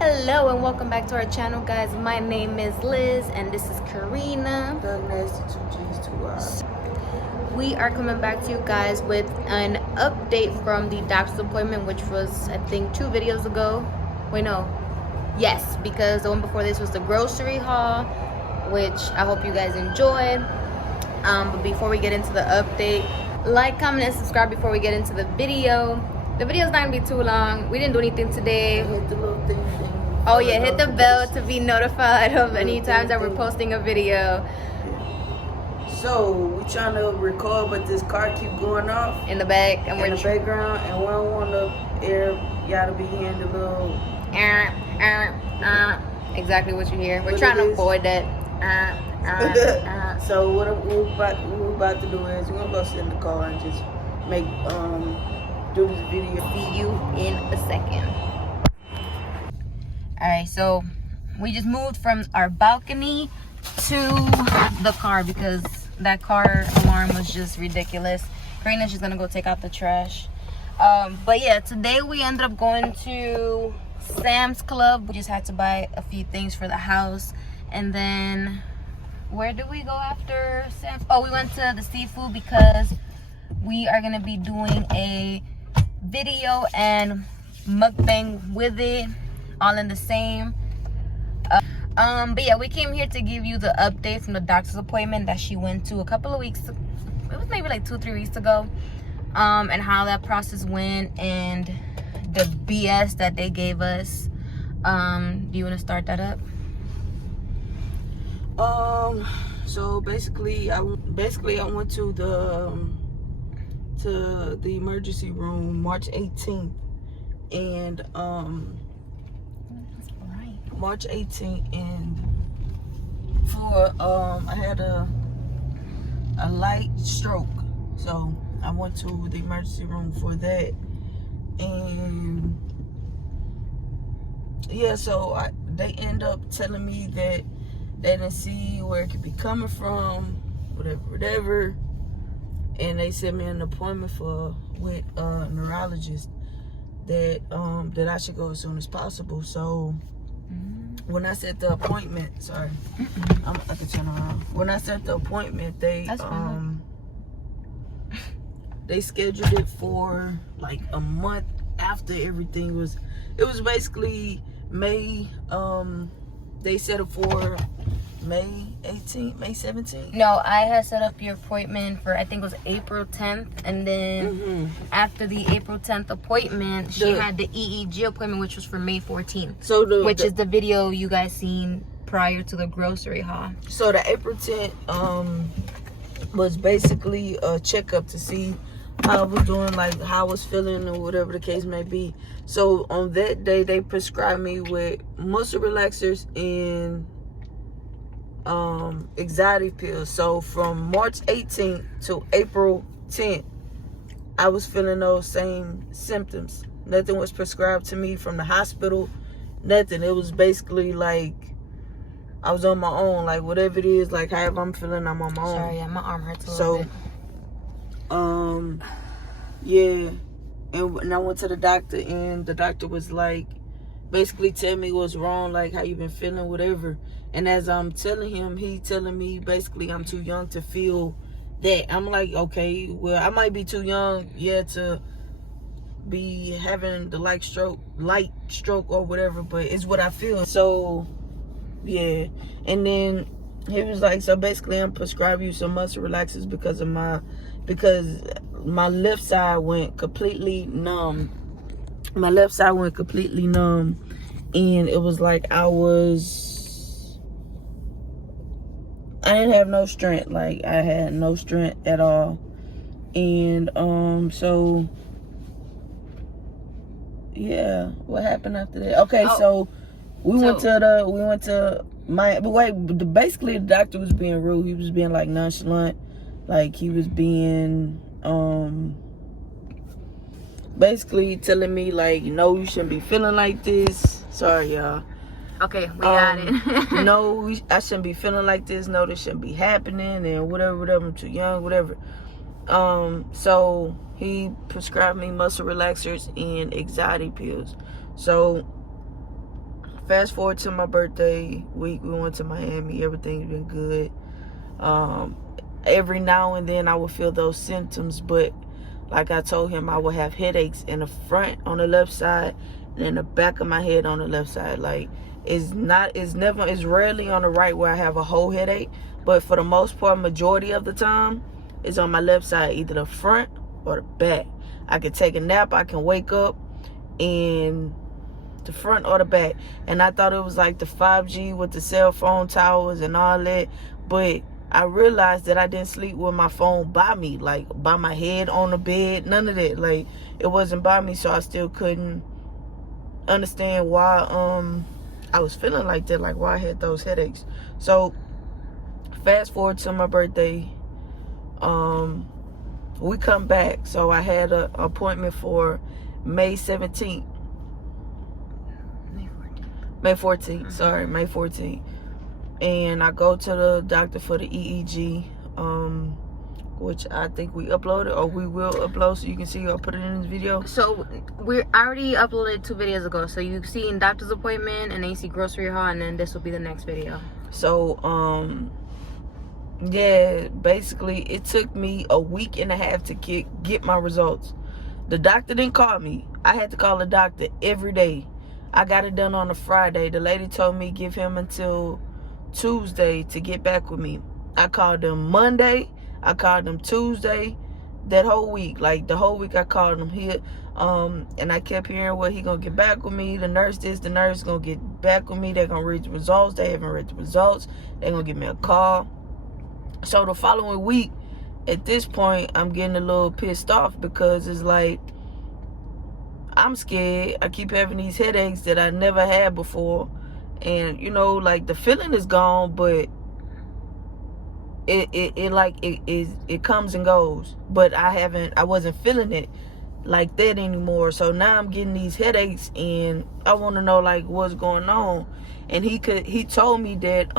Hello and welcome back to our channel, guys. My name is Liz and this is Karina. The nasty 2G's to We are coming back to you guys with an update from the doctor's appointment, which was, I think, 2 videos ago. Wait, no. Yes, because the one before this was the grocery haul, which I hope you guys enjoyed. But before we get into the update, like, comment, and subscribe before we get into the video. The video's not gonna be too long. We didn't do anything today. hit the little thing. Oh yeah, hit the bell to be notified of any times that we're posting a video. So we trying to record, but this car keep going off In the back, and in the background, and we don't want the air y'all to be hearing the little. Exactly what you hear. We're What trying it to is. avoid that. So what we're about to do is we're gonna go sit in the car and just make do this video. See you in a second. Alright, so we just moved from our balcony to the car because that car alarm was just ridiculous. Karina's just gonna go take out the trash. But yeah, today we ended up going to Sam's Club. We just had to buy a few things for the house. And then where did we go after Sam's? Oh, we went to the seafood because we are gonna be doing a video and mukbang with it, all in the same. But yeah, we came here to give you the update from the doctor's appointment that she went to a couple of weeks, it was maybe like 2-3 weeks ago, and how that process went and the BS that they gave us. Do you want to start that up? So basically I went to the emergency room March 18th, and March 18th, and for I had a light stroke, so I went to the emergency room for that. And yeah, so they end up telling me that they didn't see where it could be coming from, whatever, and they sent me an appointment with a neurologist that I should go as soon as possible. So when I set the appointment, I can turn around. When I set the appointment, they scheduled it for like a month after everything was. It was basically May. They set it for May 18th, May 17th. No, I had set up your appointment for, I think it was April 10th, and then after the April 10th appointment, she had the EEG appointment, which was for May 14th. So which is the video you guys seen prior to the grocery haul. So the April 10th was basically a checkup to see how I was doing, like how I was feeling or whatever the case may be. So on that day, they prescribed me with muscle relaxers and anxiety pills. So from March 18th to April 10th, I was feeling those same symptoms. Nothing was prescribed to me from the hospital, nothing. It was basically like I was on my own, like whatever it is, like however I'm feeling, I'm on my own. Sorry, yeah, my arm hurts a little bit. Yeah, and I went to the doctor, and the doctor was like, basically tell me what's wrong, like how you been feeling, whatever. And as I'm telling him, he telling me basically I'm too young to feel that. I'm like, okay, well, I might be too young, yeah, to be having the light stroke or whatever, but it's what I feel. So yeah, and then he was like, so basically I'm prescribing you some muscle relaxers because my left side went completely numb. And it was like I didn't have no strength. Like I had no strength at all. And so Yeah. What happened after that? Okay, Oh, so we went to my, but wait, basically the doctor was being rude. He was being like nonchalant. Like he was being basically telling me like, no, you shouldn't be feeling like this. Sorry, y'all. Okay, we got it. No, I shouldn't be feeling like this. No, this shouldn't be happening, and whatever. I'm too young, whatever. So he prescribed me muscle relaxers and anxiety pills. So fast forward to my birthday week, we went to Miami. Everything's been good. Every now and then I would feel those symptoms, but like I told him, I would have headaches in the front on the left side and in the back of my head on the left side. Like it's rarely on the right where I have a whole headache, but for the most part, majority of the time, it's on my left side, either the front or the back. I can take a nap, I can wake up in the front or the back. And I thought it was like the 5G with the cell phone towers and all that, but I realized that I didn't sleep with my phone by me, like by my head on the bed, none of that. Like it wasn't by me, so I still couldn't understand why I was feeling like that, like why I had those headaches. So fast forward to my birthday, we come back. So I had an appointment for May 17th. May 14th, sorry, May 14th. And I go to the doctor for the EEG, which I think we uploaded, or we will upload, so you can see. I'll put it in this video. So we already uploaded 2 videos ago. So you see in doctor's appointment, and then you see grocery haul, and then this will be the next video. So yeah, basically it took me a week and a half to get my results. The doctor didn't call me. I had to call the doctor every day. I got it done on a Friday. The lady told me give him until Tuesday to get back with me. I called him Monday, I called him Tuesday, that whole week, like the whole week I called him here, and I kept hearing, well, he gonna get back with me, the nurse gonna get back with me, they're gonna read the results, they haven't read the results, they're gonna give me a call. So the following week, at this point, I'm getting a little pissed off because it's like, I'm scared. I keep having these headaches that I never had before. And, you know, like the feeling is gone, but it comes and goes. But I wasn't feeling it like that anymore. So now I'm getting these headaches and I want to know like what's going on. And he told me that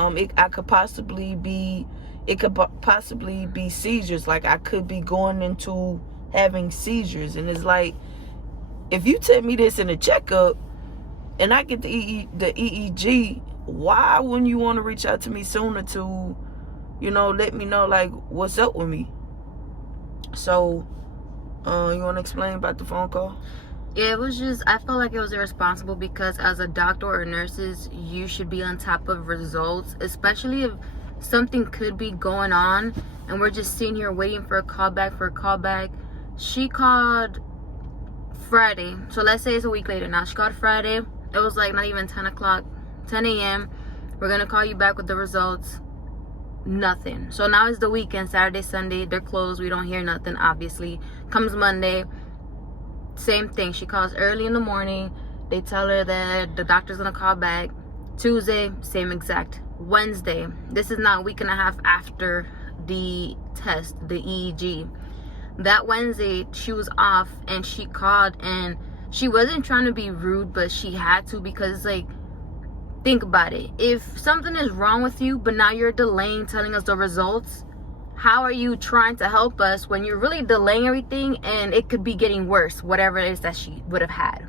it could possibly be seizures. Like I could be going into having seizures. And it's like, if you tell me this in a checkup and I get the EEG, why wouldn't you want to reach out to me sooner to, you know, let me know like what's up with me? So you want to explain about the phone call? Yeah, it was just, I felt like it was irresponsible because as a doctor or nurses, you should be on top of results, especially if something could be going on and we're just sitting here waiting for a callback. She called Friday, so let's say it's a week later now. She called Friday. It was like not even 10 a.m. We're gonna call you back with the results. Nothing. So now it's the weekend, Saturday, Sunday, they're closed, we don't hear nothing. Obviously comes Monday, same thing. She calls early in the morning, they tell her that the doctor's gonna call back. Tuesday, same exact. Wednesday, this is not a week and a half after the test, the EEG. That Wednesday, she was off and she called, and she wasn't trying to be rude, but she had to, because like, think about it. If something is wrong with you, but now you're delaying telling us the results, how are you trying to help us when you're really delaying everything and it could be getting worse, whatever it is that she would have had?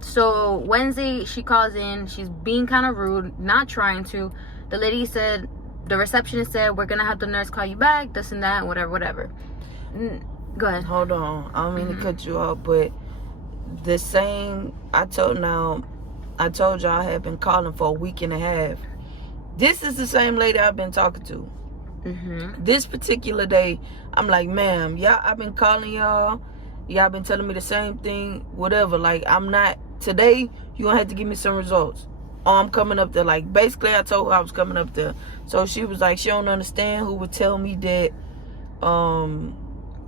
So Wednesday, she calls in, she's being kind of rude, not trying to. The lady said, the receptionist said, we're gonna have the nurse call you back, this and that, whatever. Go ahead. Hold on, I don't mean to cut you off, but the same, I told y'all I had been calling for a week and a half. This is the same lady I've been talking to. This particular day, I'm like, ma'am, I've been calling y'all been telling me the same thing, whatever. Like, I'm not, today you gonna have to give me some results. Oh, I'm coming up there. Like, basically I told her I was coming up there. So she was like, she don't understand who would tell me that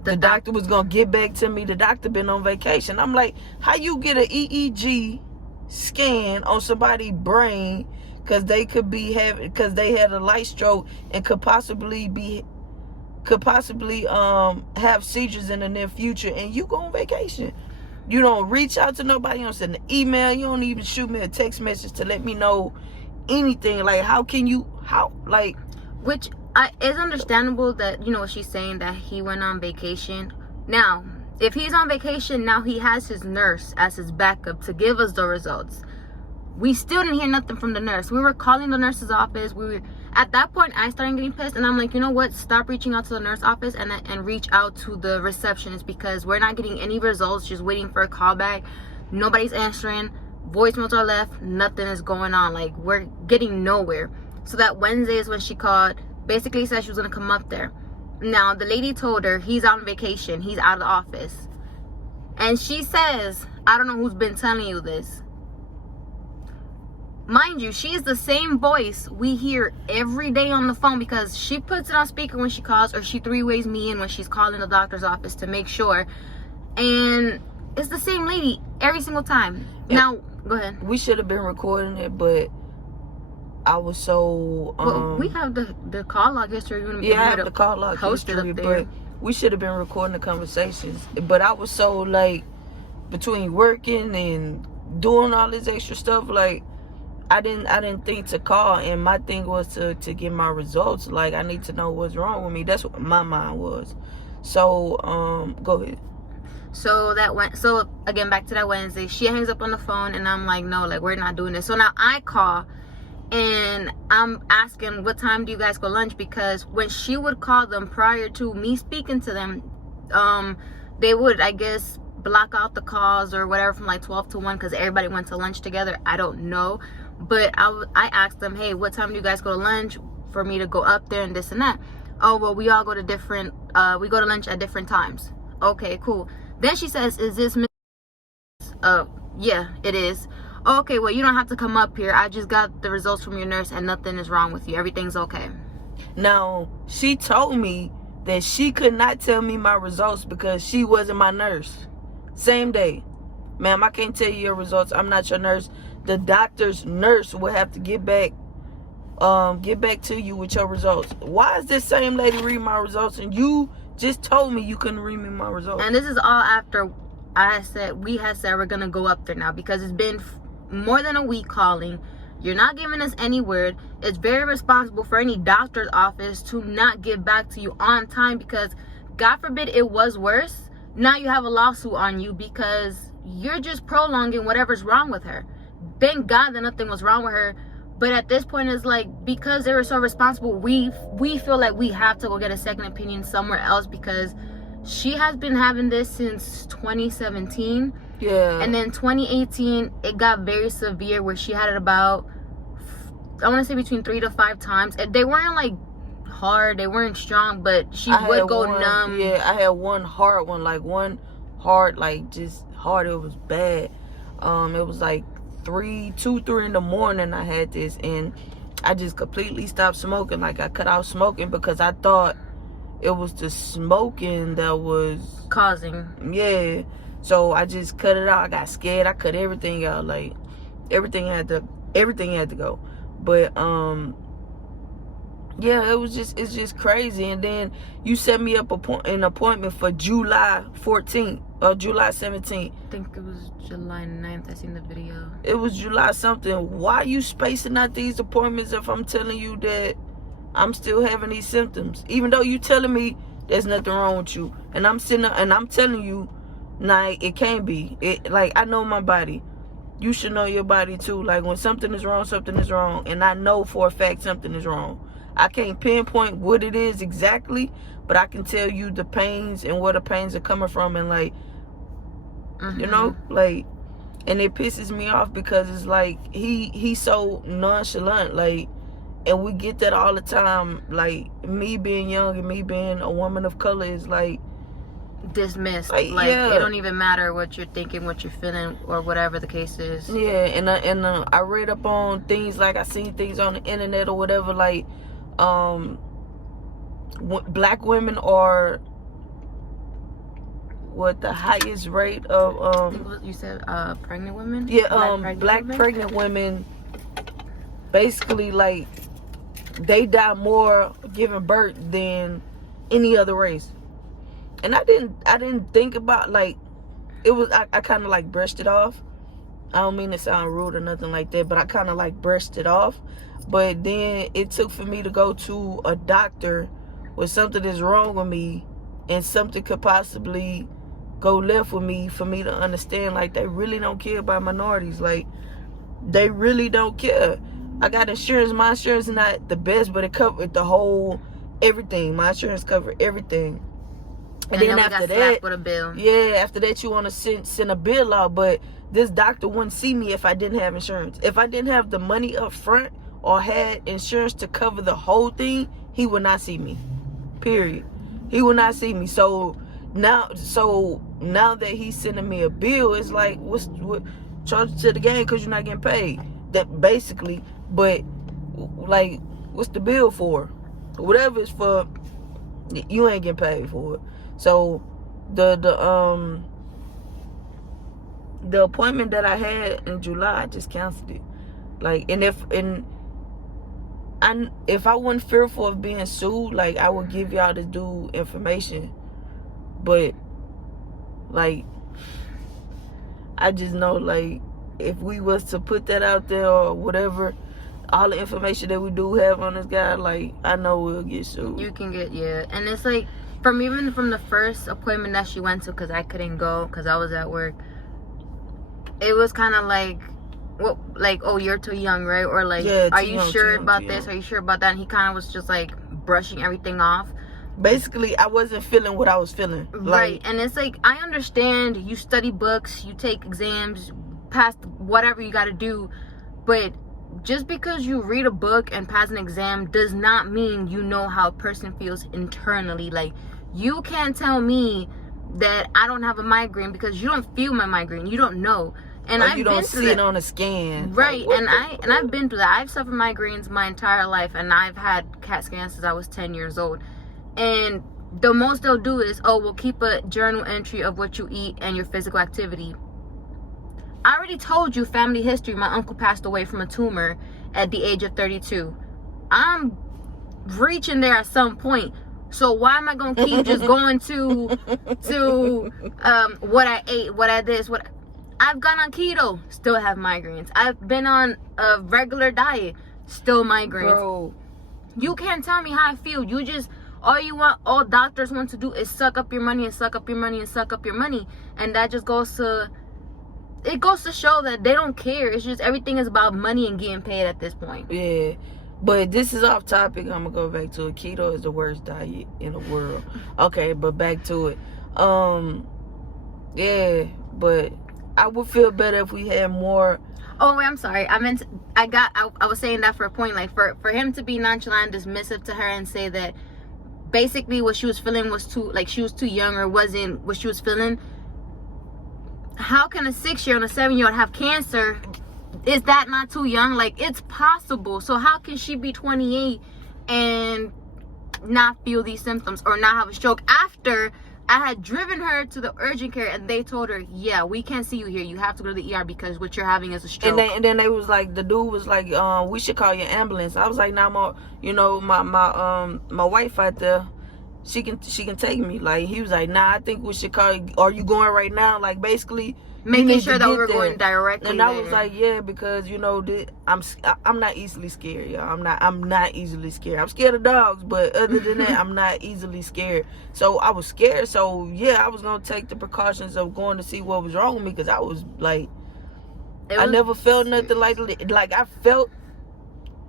the doctor was gonna get back to me. The doctor been on vacation. I'm like, how you get an EEG scan on somebody's brain because they could be having, because they had a light stroke and could possibly have seizures in the near future, and you go on vacation? You don't reach out to nobody. You don't send an email. You don't even shoot me a text message to let me know anything. Like, how can you, which it's understandable that, you know, she's saying that he went on vacation. Now, if he's on vacation, now he has his nurse as his backup to give us the results. We still didn't hear nothing from the nurse. We were calling the nurse's office. At that point, I started getting pissed, and I'm like, you know what? Stop reaching out to the nurse office and reach out to the receptionist, because we're not getting any results. Just waiting for a call back. Nobody's answering. Voicemails are left. Nothing is going on. Like, we're getting nowhere. So that Wednesday is when she called. Basically said she was gonna come up there. Now the lady told her he's on vacation. He's out of the office, and she says, I don't know who's been telling you this. Mind you, she is the same voice we hear every day on the phone, because she puts it on speaker when she calls, or she three-ways me in when she's calling the doctor's office to make sure. And it's the same lady every single time. Yeah. Now, go ahead. We should have been recording it, but I was so... well, we have the call log history. Yeah, I have the call log history, but we should have been recording the conversations. But I was so, like, between working and doing all this extra stuff, like, I didn't think to call, and my thing was to get my results. Like, I need to know what's wrong with me. That's what my mind was. So, go ahead. So again, back to that Wednesday, she hangs up on the phone, and I'm like, no, like, we're not doing this. So now I call, and I'm asking, what time do you guys go lunch? Because when she would call them prior to me speaking to them, they would, I guess, block out the calls or whatever from like 12 to 1 because everybody went to lunch together. I don't know. But I asked them, hey, what time do you guys go to lunch for me to go up there and this and that? Oh, well, we all go to we go to lunch at different times. Okay, cool. Then she says, is this Miss? Yeah, it is. Okay, well, you don't have to come up here. I just got the results from your nurse, and nothing is wrong with you. Everything's okay. Now, she told me that she could not tell me my results because she wasn't my nurse. Same day. Ma'am, I can't tell you your results. I'm not your nurse. The doctor's nurse will have to get back to you with your results. Why is this same lady reading my results, and you just told me you couldn't read me my results? And this is all after we had said we're gonna go up there now, because it's been more than a week calling. You're not giving us any word. It's very responsible for any doctor's office to not get back to you on time, because God forbid it was worse. Now you have a lawsuit on you because you're just prolonging whatever's wrong with her. Thank God that nothing was wrong with her. But at this point, it's like, because they were so responsible, we feel like we have to go get a second opinion somewhere else, because she has been having this since 2017. Yeah. And then 2018, it got very severe, where she had it about, I want to say between 3 to 5 times. And they weren't like hard, they weren't strong, but she would go numb. Yeah, I had one hard one, like just hard. It was bad. It was like 3 in the morning I had this, and I just completely stopped smoking. Like, I cut out smoking because I thought it was the smoking that was causing. Yeah. So I just cut it out. I got scared. I cut everything out. Like, everything had to go. But yeah, it's just crazy. And then you set me up an appointment for July 14th or July 17th. I think it was July 9th. I seen the video. It was July something. Why are you spacing out these appointments if I'm telling you that I'm still having these symptoms? Even though you telling me there's nothing wrong with you. And I'm sitting there and I'm telling you, nah, it can't be. Like, I know my body. You should know your body too. Like, when something is wrong, something is wrong. And I know for a fact something is wrong. I can't pinpoint what it is exactly, but I can tell you the pains and where the pains are coming from. And, like, you know, like, and it pisses me off because it's like he's so nonchalant, like, and we get that all the time. Like, me being young and me being a woman of color is like dismissed. Like yeah. It don't even matter what you're thinking, what you're feeling, or whatever the case is. Yeah. And I read up on things, like, I seen things on the internet or whatever, like, black women are what the highest rate of you said pregnant women. Yeah, black pregnant women. Basically, like, they die more giving birth than any other race. And I didn't think about, like, it was, I kind of like brushed it off. I don't mean to sound rude or nothing like that, but I kind of like brushed it off. But then it took for me to go to a doctor with something is wrong with me and something could possibly go left with me for me to understand, like, they really don't care about minorities. Like, they really don't care. I got insurance. My insurance is not the best, but it covered the whole everything. My insurance covered everything. And then after that, with a bill. Yeah, after that you want to send a bill out, but this doctor wouldn't see me if I didn't have insurance. If I didn't have the money up front or had insurance to cover the whole thing, he would not see me. Period. He would not see me. So now that he's sending me a bill, it's like, what charge it to the game because you're not getting paid. That basically, but like, what's the bill for? Whatever it's for, you ain't getting paid for it. So the appointment that I had in July, I just canceled it. Like, and if I wasn't fearful of being sued, like, I would give y'all the due information. But, like, I just know, like, if we was to put that out there or whatever, all the information that we do have on this guy, like, I know we'll get sued. You can get, yeah. And it's like, even from the first appointment that she went to, because I couldn't go because I was at work, it was kind of like, what, like, oh, you're too young, right? Or like, yeah, are you young, sure young, about this? Are you sure about that? And he kind of was just like brushing everything off. Basically, I wasn't feeling what I was feeling. Right. And it's like, I understand you study books, you take exams, pass whatever you got to do, but just because you read a book and pass an exam does not mean you know how a person feels internally. Like, you can't tell me that I don't have a migraine because you don't feel my migraine. You don't know. And you don't see it on a scan. Right. Like, and I've been through that. I've suffered migraines my entire life, and I've had CAT scans since I was 10 years old. And the most they'll do is, oh, we'll keep a journal entry of what you eat and your physical activity. I already told you family history. My uncle passed away from a tumor at the age of 32. I'm reaching there at some point. So why am I going to keep just going to what I ate, what I this, what I've gone on keto, still have migraines. I've been on a regular diet, still migraines. Bro. You can't tell me how I feel. You just, all doctors want to do is suck up your money and suck up your money and suck up your money. And that just goes to show that they don't care. It's just everything is about money and getting paid at this point. Yeah. But this is off topic. I'm gonna go back to it. Keto is the worst diet in the world. Okay, but back to it. Yeah, but I would feel better if we had more. Oh, wait, I'm sorry. I was saying that for a point, like for him to be nonchalant, dismissive to her and say that basically what she was feeling was she was too young or wasn't what she was feeling. How can a 6-year-old and a 7-year-old have cancer? Is that not too young? Like, it's possible. So how can she be 28 and not feel these symptoms or not have a stroke after I had driven her to the urgent care and they told her, yeah, we can't see you here. You have to go to the ER because what you're having is a stroke. And then they was like, the dude was like, we should call your ambulance. I was like, nah, my wife out there, she can take me. Like, he was like, nah, I think we should call you. Are you going right now? Like, basically making sure that we're going directly and there. I was like, yeah, because I'm not easily scared, y'all. I'm not easily scared. I'm scared of dogs, but other than that, I'm not easily scared. So I was scared. So yeah, I was gonna take the precautions of going to see what was wrong with me, because I was like, I never felt nothing like I felt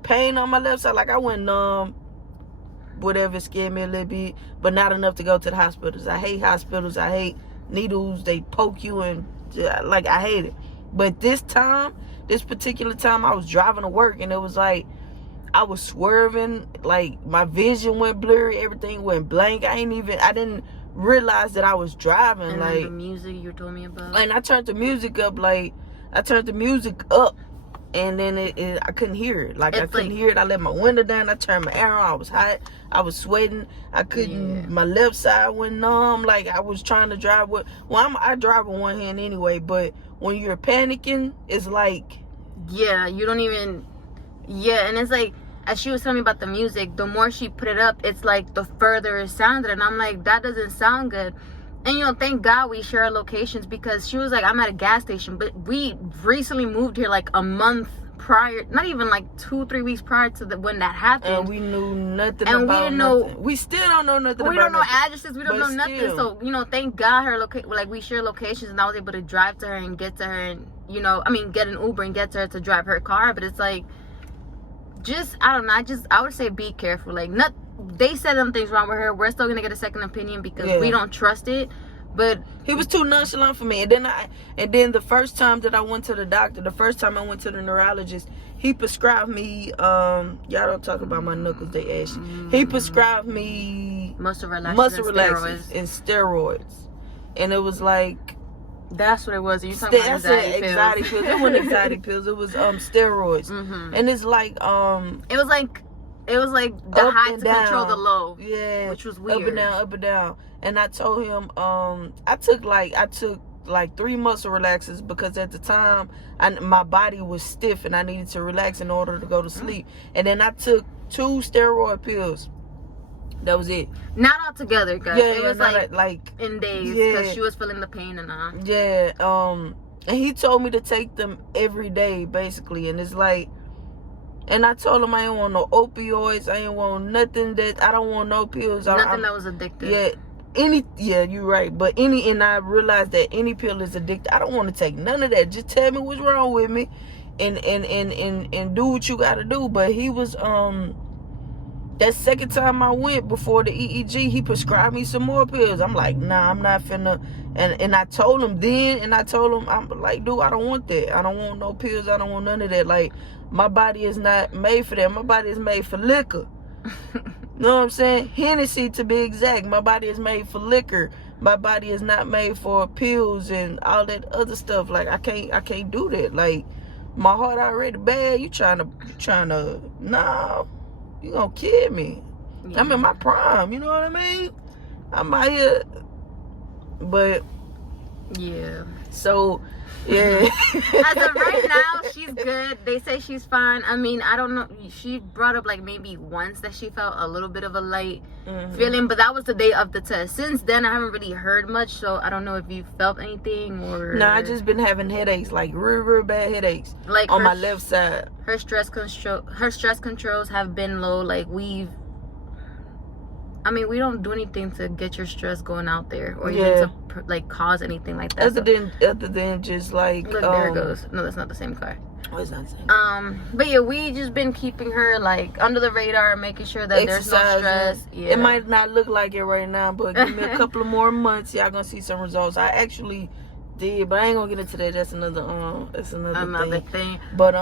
pain on my left side. Like, I went numb, whatever, scared me a little bit, but not enough to go to the hospitals. I hate hospitals. I hate needles. They poke you and like, I hate it. But this particular time, I was driving to work and it was like I was swerving, like my vision went blurry, everything went blank. I didn't realize that I was driving. And like the music you told me about. And I turned the music up, and then I couldn't hear it. Like, I couldn't like, hear it. I let my window down. I turned my air on. I was hot. I was sweating. I couldn't. Yeah. My left side went numb. Like, I was trying to drive with. Well, I drive with one hand anyway. But when you're panicking, it's like. Yeah, you don't even. Yeah, and it's like, as she was telling me about the music, the more she put it up, it's like the further it sounded, and I'm like, that doesn't sound good. And, you know, thank God we share locations, because she was like, I'm at a gas station. But we recently moved here like a month prior, not even like 2-3 weeks prior to when that happened. And we knew nothing and about we didn't nothing. know. We still don't know nothing We about don't know nothing. addresses. We don't know nothing. Still. So, you know, thank God like we share locations, and I was able to drive to her and get to her, and, you know, I mean, get an Uber and get to her to drive her car. But it's like, just, I don't know. I would say be careful. Like, they said something's wrong with her. We're still going to get a second opinion because we don't trust it. But he was too nonchalant for me. And then the first time that I went to the doctor, the first time I went to the neurologist, he prescribed me, y'all don't talk about my knuckles, they ashy. He prescribed me muscle relaxers and steroids. And it was like, that's what it was. You talking about anxiety pills? It wasn't anxiety pills. It was steroids. And it's like it was like the high to control the low. Yeah, which was weird. Up and down. And I told him I took like 3 muscle relaxers because at the time my body was stiff and I needed to relax in order to go to sleep. And then I took 2 steroid pills. That was it. Not all together, guys. Yeah, it was like in days, because she was feeling the pain and all. Yeah. And he told me to take them every day, basically. And it's like, and I told him I ain't want no opioids. I ain't want nothing I don't want no pills. Nothing that was addictive. Yeah, you're right. But and I realized that any pill is addictive. I don't want to take none of that. Just tell me what's wrong with me, and do what you got to do. But he was that second time I went before the EEG, he prescribed me some more pills. I'm like, nah, I'm not finna. And I told him then, I'm like, dude, I don't want that. I don't want no pills. I don't want none of that. Like, my body is not made for that. My body is made for liquor. Know what I'm saying? Hennessy, to be exact. My body is made for liquor. My body is not made for pills and all that other stuff. Like, I can't do that. Like, my heart already bad. You trying to nah, you gonna kill me. Yeah. I'm in my prime, you know what I mean? I'm out here, but yeah. So yeah. As of right now, she's good. They say she's fine. I mean, I don't know. She brought up like maybe once that she felt a little bit of a light feeling, but that was the day of the test. Since then, I haven't really heard much, so I don't know if you felt anything or. No, I just been having headaches, like real bad headaches, like on my left side. Her stress controls have been low. Like we don't do anything to get your stress going out there or even to like cause anything like that. Other than just like, look, there it goes. No, that's not the same car. Oh, it's not the same. But yeah, we just been keeping her like under the radar, making sure that there's no stress. Yeah. It might not look like it right now, but give me a couple of more months, y'all gonna see some results. I actually did, but I ain't gonna get into that. That's another thing. But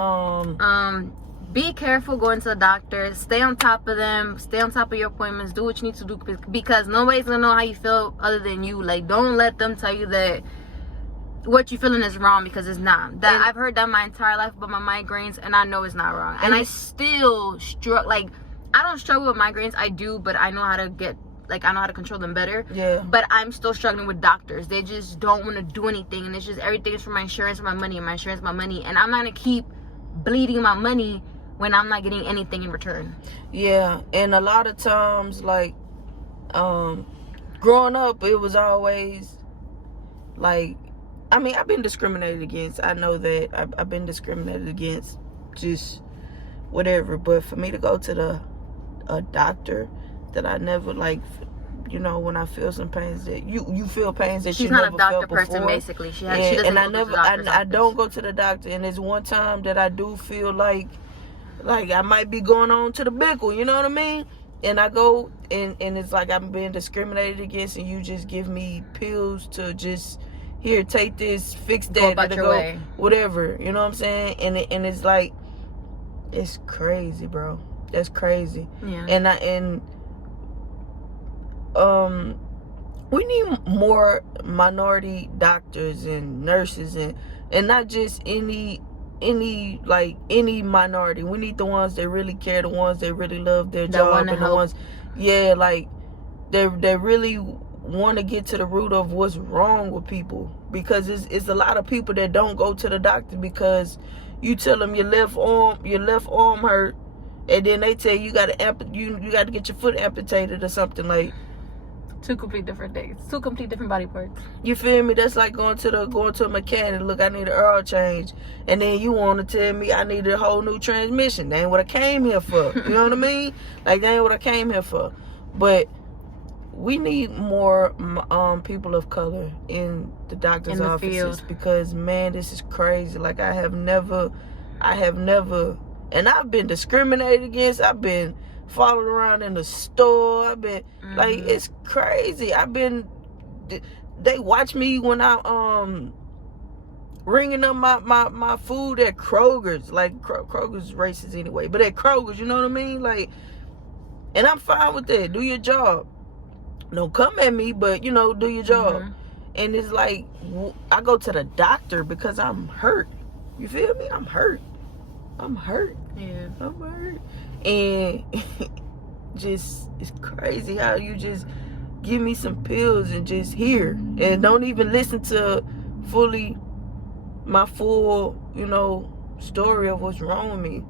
be careful going to the doctor. Stay on top of them. Stay on top of your appointments. Do what you need to do, because nobody's gonna know how you feel other than you. Like, don't let them tell you that what you're feeling is wrong, because it's not. I've heard that my entire life about my migraines, and I know it's not wrong. And I still struggle. Like, I don't struggle with migraines. I do, but I know how to control them better. Yeah. But I'm still struggling with doctors. They just don't want to do anything, and it's just everything is for my insurance, my money, and my insurance, my money, and I'm not gonna keep bleeding my money when I'm not getting anything in return. Yeah, and a lot of times, like, growing up, it was always like, I mean, I've been discriminated against. I know that I've been discriminated against, just whatever. But for me to go to a doctor that I never, like, you know, when I feel some pains that you feel pains that she's you not never a doctor felt before. person, basically. She doesn't I don't go to the doctor, and there's one time that I do feel like I might be going on to the bickle, you know what I mean? And I go, and it's like I'm being discriminated against, and you just give me pills to just, here, take this, fix that, go about your way, whatever, you know what I'm saying? And it's like, it's crazy, bro. That's crazy. Yeah. And we need more minority doctors and nurses, and not just any any minority. We need the ones that really care, the ones that really love their job, and help. the ones, yeah, like they really want to get to the root of what's wrong with people. Because it's a lot of people that don't go to the doctor because you tell them your left arm hurt, and then they tell you got to get your foot amputated or something. Like, two complete different things, two complete different body parts. You feel me? That's like going to a mechanic. Look, I need an oil change, and then you want to tell me I need a whole new transmission. That ain't what I came here for. You know what I mean? Like, that ain't what I came here for. But we need more people of color in the doctor's offices field. Because, man, this is crazy. Like, I have never, and I've been discriminated against. I've been followed around in the store. I've been like, it's crazy. They watch me when I'm ringing up my food at Kroger's. Like, Kroger's racist anyway, but at Kroger's, you know what I mean? Like, and I'm fine with that. Do your job. Don't come at me, but, you know, do your job. And it's like, I go to the doctor because I'm hurt. You feel me? I'm hurt. Yeah. I'm hurt. And just, it's crazy how you just give me some pills and just hear and don't even listen to my full, you know, story of what's wrong with me.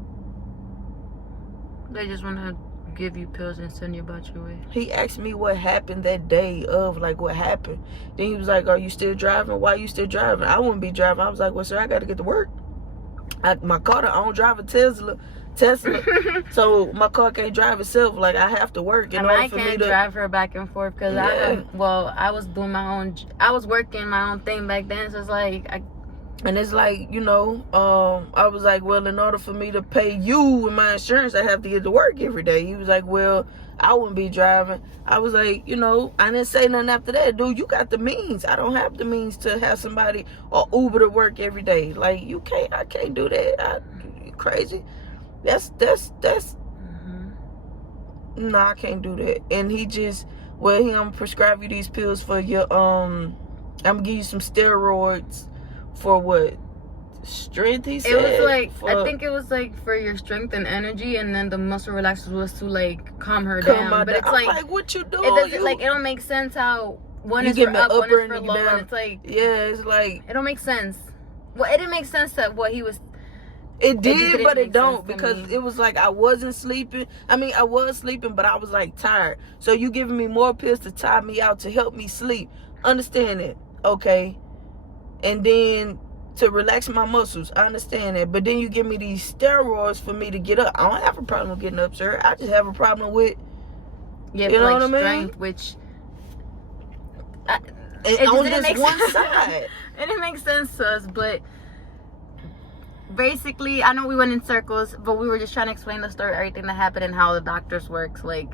They just want to give you pills and send you about your way. He asked me what happened that day of, like, what happened. Then he was like, are you still driving? Why are you still driving? I wouldn't be driving. I was like, well, sir, I got to get to work. My car, I don't drive a Tesla. So my car can't drive itself. Like, I have to work in order for me to... I can't drive her back and forth because I was doing my own... I was working my own thing back then, so it's like... And it's like, you know, I was like, well, in order for me to pay you with my insurance, I have to get to work every day. He was like, well, I wouldn't be driving. I was like, you know, I didn't say nothing after that. Dude, you got the means. I don't have the means to have somebody or Uber to work every day. Like, I can't do that. You crazy. That's Nah, I can't do that. And he just, well, he gonna prescribe you these pills for your, I'm gonna give you some steroids for what? Strength, he said? It was like, I think it was like for your strength and energy, and then the muscle relaxers was to like calm her down. But it's like, what you doing? It doesn't, like, it don't make sense how one is for up, one is for low, and it's like, yeah, it's like, it don't make sense. Well, it didn't make sense that what he was. It did, but it don't, because it was like I wasn't sleeping. I mean, I was sleeping, but I was like tired. So you giving me more pills to tire me out to help me sleep. Understand it, okay? And then to relax my muscles, I understand that. But then you give me these steroids for me to get up. I don't have a problem with getting up, sir. I just have a problem with, you know what I mean? Strength, which on this one side, it didn't make sense to us, but. Basically, I know we went in circles, but we were just trying to explain the story, everything that happened, and how the doctors works. Like,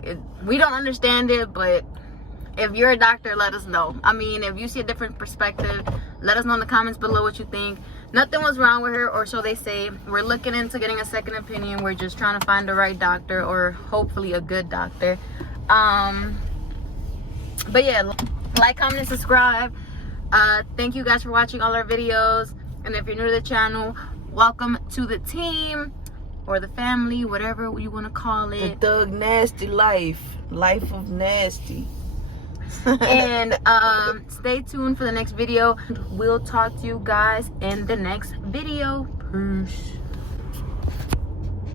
we don't understand it, but if you're a doctor, let us know. I mean, if you see a different perspective, let us know in the comments below what you think. Nothing was wrong with her, or so they say. We're looking into getting a second opinion. We're just trying to find the right doctor, or hopefully a good doctor. But yeah, like, comment, and subscribe. Thank you guys for watching all our videos. And if you're new to the channel, welcome to the team, or the family, whatever you want to call it. The Thug Nasty life of nasty. And stay tuned for the next video. We'll talk to you guys in the next video. Peace.